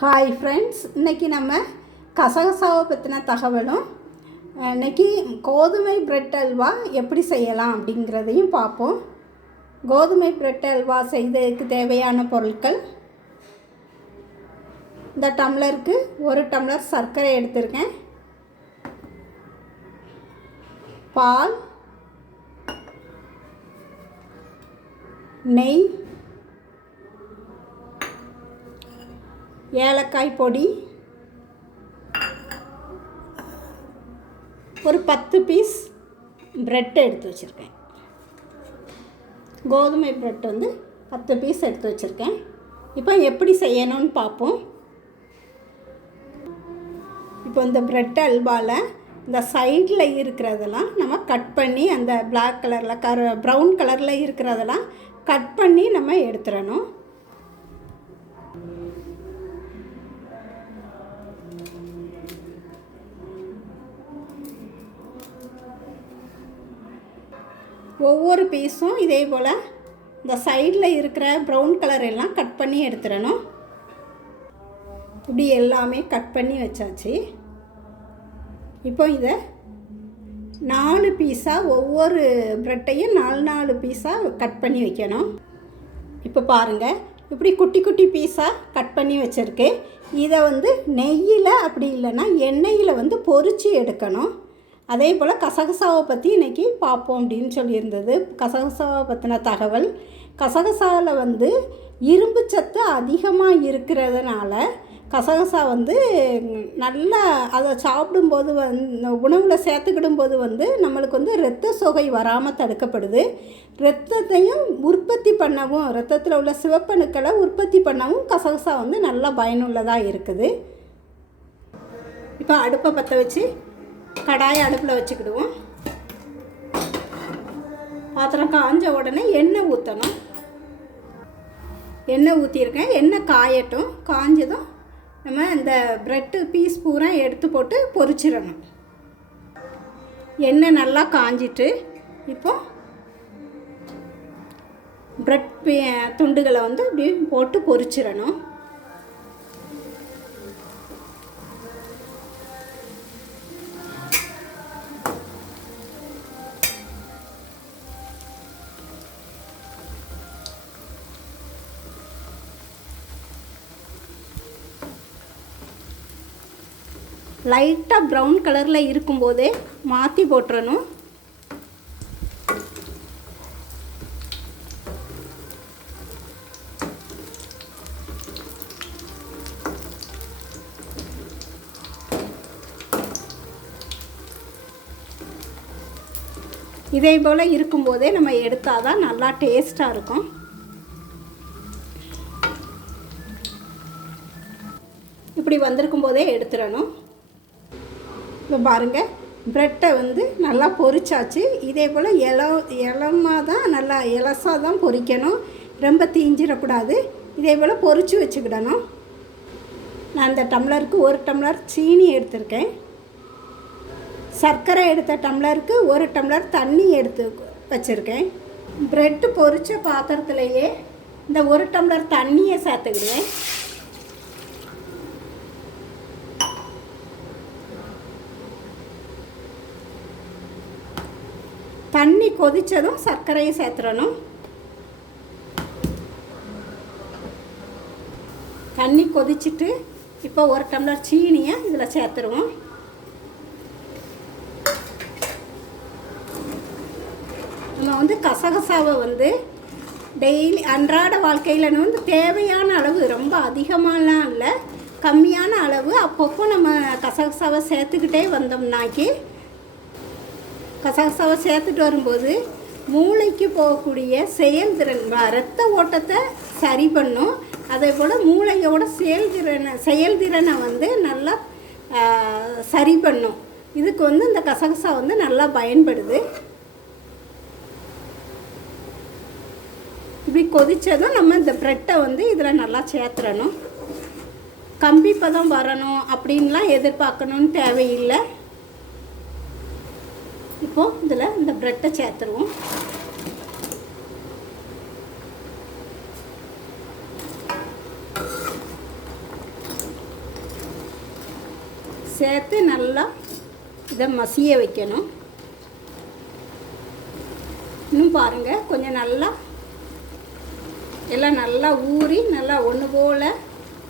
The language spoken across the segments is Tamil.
ஹாய் ஃப்ரெண்ட்ஸ் இன்றைக்கி நம்ம கசகசாவை பற்றின தகவலும் இன்றைக்கி கோதுமை பிரெட் அல்வா எப்படி செய்யலாம் அப்படிங்கிறதையும் பார்ப்போம். கோதுமை பிரெட் அல்வா செய்ததுக்கு தேவையான பொருட்கள். இந்த டம்ளருக்கு ஒரு டம்ளர் சர்க்கரை எடுத்திருக்கேன். பால் நெய் ஏலக்காய் பொடி ஒரு பத்து பீஸ் ப்ரெட் எடுத்து வச்சுருக்கேன். கோதுமை ப்ரெட் வந்து பத்து பீஸ் எடுத்து வச்சுருக்கேன். இப்போ எப்படி செய்யணும்னு பார்ப்போம். இப்போ இந்த ப்ரெட் அல்வாவில் இந்த சைடில் இருக்கிறதெல்லாம் நம்ம கட் பண்ணி அந்த பிளாக் கலரில் கரு ப்ரௌன் கலரில் இருக்கிறதெல்லாம் கட் பண்ணி நம்ம எடுத்துடணும். ஒவ்வொரு பீஸும் இதே போல் இந்த சைடில் இருக்கிற ப்ரௌன் கலர் எல்லாம் கட் பண்ணி எடுத்துடணும். இப்படி எல்லாமே கட் பண்ணி வச்சாச்சு. இப்போ இதை நாலு பீஸாக ஒவ்வொரு ப்ரெட்டையும் நாலு நாலு பீஸாக கட் பண்ணி வைக்கணும். இப்போ பாருங்கள் இப்படி குட்டி குட்டி பீஸாக கட் பண்ணி வச்சுருக்கு. இதை வந்து நெய்யில் அப்படி இல்லைன்னா எண்ணெயில் வந்து பொறிச்சு எடுக்கணும். அதே போல் கசகசாவை பற்றி இன்றைக்கி பார்ப்போம் அப்படின்னு சொல்லியிருந்தது. கசகசாவை பற்றின தகவல் கசகசாவில் வந்து இரும்பு சத்து அதிகமாக இருக்கிறதுனால கசகசா வந்து நல்லா அதை சாப்பிடும்போது வந்து உணவில் சேர்த்துக்கிடும்போது வந்து நம்மளுக்கு வந்து இரத்த சோகை வராமல் தடுக்கப்படுது. இரத்தத்தையும் உற்பத்தி பண்ணவும் இரத்தத்தில் உள்ள சிவப்பணுக்களை உற்பத்தி பண்ணவும் கசகசா வந்து நல்லா பயனுள்ளதாக இருக்குது. இப்போ அடுப்பை பற்ற வச்சு கடாயை அடுப்பில் வச்சுக்கிடுவோம். பாத்திரம் காஞ்ச உடனே எண்ணெய் ஊற்றணும் எண்ணெய் ஊற்றியிருக்கேன் எண்ணெய் காயட்டும். காஞ்சதும் நம்ம இந்த ப்ரெட்டு பீஸ் பூரா எடுத்து போட்டு பொரிச்சிடணும். எண்ணெய் நல்லா காஞ்சிட்டு இப்போ ப்ரெட் துண்டுகளை வந்து இப்படி போட்டு பொரிச்சிடணும். லைட்டாக ப்ரௌன் கலரில் இருக்கும்போதே மாற்றி போட்டுறணும். இதே போல் இருக்கும்போதே நம்ம எடுத்தால் தான் நல்லா டேஸ்ட்டாக இருக்கும். இப்படி வந்திருக்கும் போதே எடுத்துடணும். இப்போ பாருங்கள் ப்ரெட்டை வந்து நல்லா பொரிச்சாச்சு. இதே போல் இல இளமாக தான் நல்லா இலசாக தான் பொரிக்கணும். ரொம்ப தீஞ்சிடக்கூடாது. இதே போல் பொரித்து வச்சுக்கிடணும். நான் அந்த டம்ளருக்கு ஒரு டம்ளர் சீனி எடுத்திருக்கேன். சர்க்கரை எடுத்த டம்ளருக்கு ஒரு டம்ளர் தண்ணி எடுத்து வச்சுருக்கேன். ப்ரெட்டு பொரித்த பாத்திரத்துலையே இந்த ஒரு டம்ளர் தண்ணியை சேர்த்துக்கிடுவேன். தண்ணி கொதித்ததும் சர்க்கரையை சேர்த்துடணும். தண்ணி கொதிச்சுட்டு இப்போ ஒரு டம்ளர் சீனியை இதில் சேர்த்துருவோம். நம்ம வந்து கசகசாவை வந்து டெய்லி அன்றாட வாழ்க்கையில் வந்து தேவையான அளவு ரொம்ப அதிகமாகலாம் இல்லை கம்மியான அளவு அப்பப்போ நம்ம கசகசாவை சேர்த்துக்கிட்டே வந்தோம்னாக்கி கசகசாவை சேர்த்துட்டு வரும்போது மூளைக்கு போகக்கூடிய செயல்திறன் ரத்த ஓட்டத்தை சரி பண்ணும். அதே போல் மூளையோட செயல்திறனை செயல்திறனை வந்து நல்லா சரி பண்ணும். இதுக்கு வந்து இந்த கசகசா வந்து நல்லா பயன்படுது. இப்படி கொதித்ததும் நம்ம இந்த ப்ரெட்டை வந்து இதில் நல்லா சேர்த்துறணும் கம்பி பதம் வரணும் அப்படின்லாம் எதிர்பார்க்கணுன்னு தேவையில்லை. இப்போது இதில் இந்த ப்ரெட்டை சேர்த்துருவோம். சேர்த்து நல்லா இதை மசிய வைக்கணும். இன்னும் பாருங்கள் கொஞ்சம் நல்லா எல்லாம் நல்லா ஊறி நல்லா ஒன்று போல்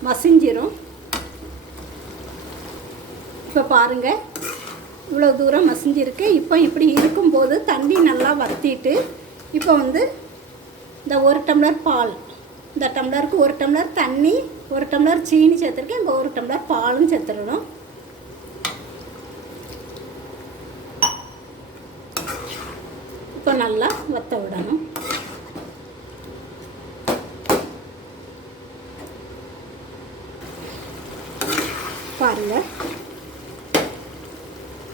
மசிஞ்சிரும். இப்போ பாருங்கள் இவ்வளோ தூரம் மசிஞ்சிருக்கு இப்போ இப்படி இருக்கும்போது தண்ணி நல்லா வற்றிட்டு இப்போ வந்து இந்த ஒரு டம்ளர் பால் இந்த டம்ளருக்கு ஒரு டம்ளர் தண்ணி ஒரு டம்ளர் சீனி சேர்த்துருக்கேன் இங்கே ஒரு டம்ளர் பாலும் சேர்த்துடணும். இப்போ நல்லா வற்ற விடணும். பாருங்கள்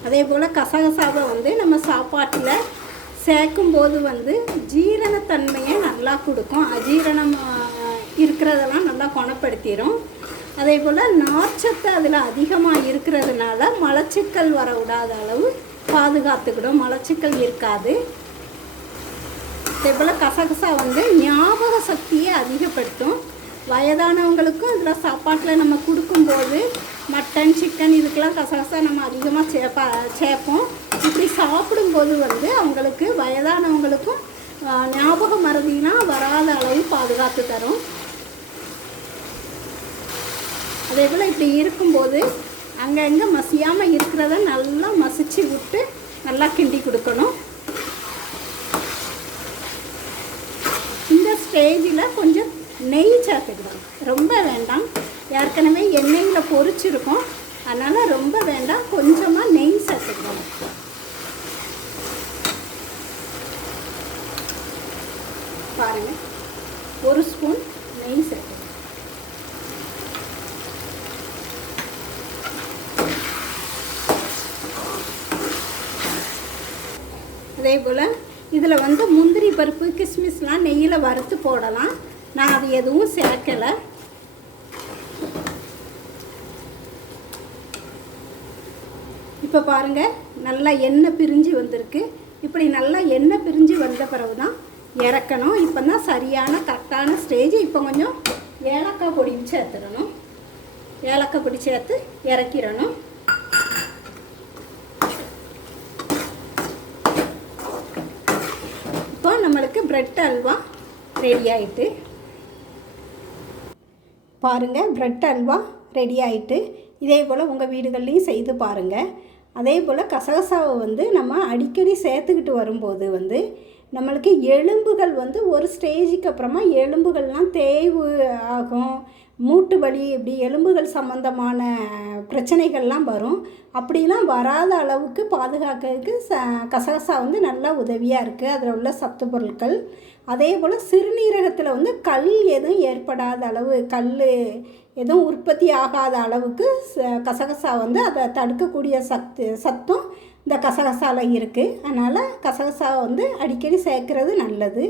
அதே போல் கசகசாவை வந்து நம்ம சாப்பாட்டில் சேர்க்கும்போது வந்து ஜீரணத்தன்மையை நல்லா கொடுக்கும். அஜீரணம் இருக்கிறதெல்லாம் நல்லா குணப்படுத்திடும் அதே போல் நார்ச்சத்து அதில் அதிகமாக இருக்கிறதுனால மலச்சிக்கல் வர விடாத அளவு பாதுகாத்துக்கிடும். மலச்சிக்கல் இருக்காது. அதே போல் கசகசா வந்து ஞாபக சக்தியை அதிகப்படுத்தும். வயதானவங்களுக்கும் இதில் சாப்பாட்டில் நம்ம கொடுக்கும்போது மட்டன் சிக்கன் இதுக்கெல்லாம் கசகசா நம்ம அதிகமாக சேப்பா சேர்ப்போம். இப்படி சாப்பிடும்போது வந்து அவங்களுக்கு வயதானவங்களுக்கும் ஞாபக மறதினா வராத அளவு பாதுகாத்து தரும். அதே போல் இப்படி இருக்கும்போது அங்கங்கே மசியாமல் இருக்கிறத நல்லா மசிச்சு விட்டு நல்லா கிண்டி கொடுக்கணும். இந்த ஸ்டேஜில் கொஞ்சம் நெய் சேர்த்துக்கிடணும் ரொம்ப வேண்டாம். ஏற்கனவே எண்ணெயில் பொறிச்சிருக்கோம் அதனால் ரொம்ப வேண்டாம். கொஞ்சமாக நெய் சேர்த்துக்கிடணும் பாருங்கள் ஒரு ஸ்பூன் நெய் சேர்த்துக்கணும் அதே போல் இதில் வந்து முந்திரி பருப்பு கிஸ்மிஸ்லாம் நெய்யில் வறுத்து போடலாம். நான் அது எதுவும் சேர்க்கலை. இப்போ பாருங்கள் நல்லா எண்ணெய் பிரிஞ்சு வந்திருக்கு. இப்படி நல்லா எண்ணெய் பிரிஞ்சு வந்த பிறகு தான் இறக்கணும். இப்போ தான் சரியான கரெக்டான ஸ்டேஜ் இப்போ கொஞ்சம் ஏலக்காய் பொடியும் சேர்த்துடணும். ஏலக்காய் பொடி சேர்த்து இறக்கிடணும். இப்போ நம்மளுக்கு பிரெட் அல்வா ரெடி ஆகிட்டு பாருங்கள் ப்ரெட் அல்வா ரெடி ஆகிட்டு இதே போல் உங்கள் வீடுகள்லையும் செய்து பாருங்கள் அதே போல் கசகசாவை வந்து நம்ம அடிக்கடி சேர்த்துக்கிட்டு வரும்போது வந்து நம்மளுக்கு எலும்புகள் வந்து ஒரு ஸ்டேஜுக்கு அப்புறமா எலும்புகள்லாம் தேய்வு ஆகும். மூட்டு வலி இப்படி எலும்புகள் சம்மந்தமான பிரச்சனைகள்லாம் வரும். அப்படிலாம் வராத அளவுக்கு பாதுகாக்கிறதுக்கு ச கசகசா வந்து நல்லா உதவியாக இருக்குது அதில் உள்ள சத்து பொருட்கள். அதே போல் சிறுநீரகத்தில் வந்து கல் எதுவும் ஏற்படாத அளவு கல் எதுவும் உற்பத்தி ஆகாத அளவுக்கு ச- கசகசா வந்து அதை தடுக்கக்கூடிய சத்து சத்தும் இந்த கசகசால இருக்குது அதனால் கசகசா வந்து அடிக்கடி சேர்க்கறது நல்லது.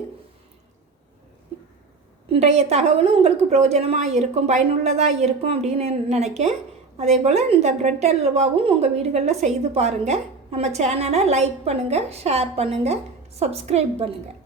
இன்றைய தகவலும் உங்களுக்கு பிரயோஜனமாக இருக்கும் பயனுள்ளதாக இருக்கும் அப்படின்னு நினைக்கேன். அதே போல் இந்த பிரெட் அல்வாவும் உங்கள் வீடுகளில் செய்து பாருங்கள் நம்ம சேனலை லைக் பண்ணுங்கள் ஷேர் பண்ணுங்கள் சப்ஸ்கிரைப் பண்ணுங்கள்